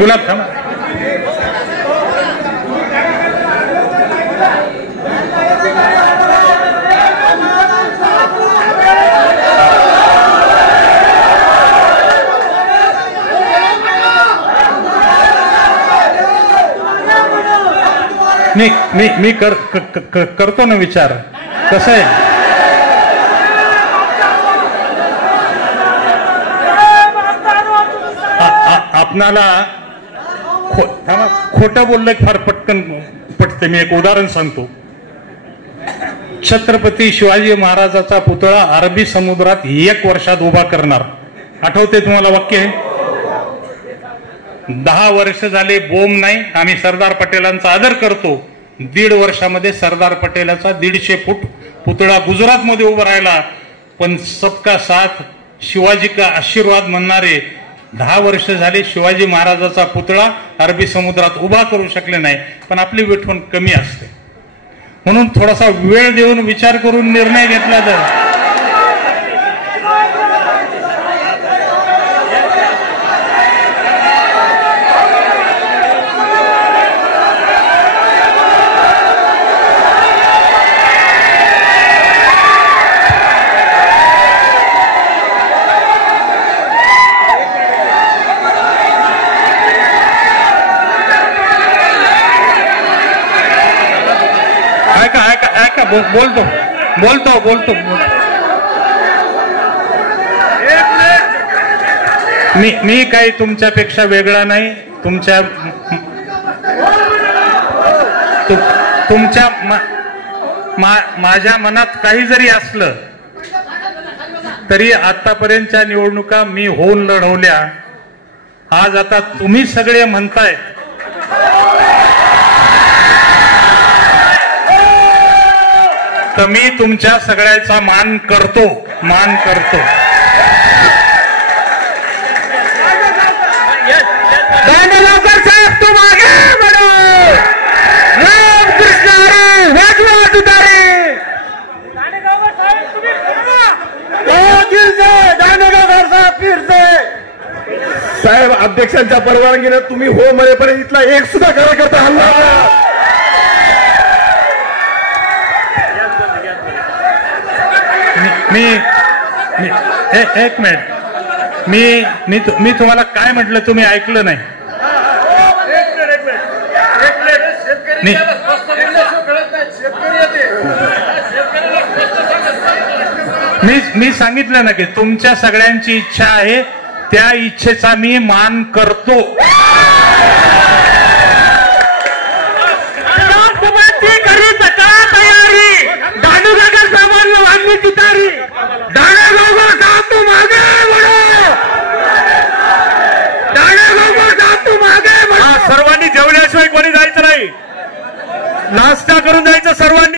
गुलाब थांब. मी करतो ना विचार. कसं आहे, आपणाला खोटं बोललं फार पटकन पटते. मी एक उदाहरण सांगतो. छत्रपती शिवाजी महाराजाचा पुतळा अरबी समुद्रात 1 वर्षात उभा करणार. आठवते तुम्हाला वाक्य? 10 वर्ष झाले बोंब नाही. आम्ही सरदार पटेलांचा आदर करतो. 1.5 वर्षामध्ये सरदार पटेलाचा 150 फूट पुतळा गुजरात मध्ये उभा राहिला. पण सबका साथ शिवाजी का आशीर्वाद म्हणणारे 10 वर्ष झाले शिवाजी महाराजाचा पुतळा अरबी समुद्रात उभा करू शकले नाही. पण आपली वेठवण कमी असते, म्हणून थोडासा वेळ देऊन विचार करून निर्णय घेतला तर. बोलतो मी काही तुमच्यापेक्षा वेगळा नाही. तुमच्या माझ्या मनात काही जरी असलं तरी आतापर्यंतच्या निवडणुका मी होऊन लढवल्या. आज आता तुम्ही सगळे म्हणताय तर मी तुमच्या सगळ्याचा मान करतो. साहेब तुम आगे बढ़ो. राम कृष्ण हरी. वाजवा तुतारी. साहेब अध्यक्षांच्या परवानगीने तुम्ही हो मरेपर्यंत इथला एक सुद्धा कार्यकर्ता हल्ला. एक मिनिट. मी तुम्हाला काय म्हटलं तुम्ही ऐकलं नाही. मी सांगितलं ना की तुमच्या सगळ्यांची इच्छा आहे, त्या इच्छेचा मी मान करतो. सर्वांनी जेवल्याशिवाय कोणी जायचं नाही. नाश्ता करून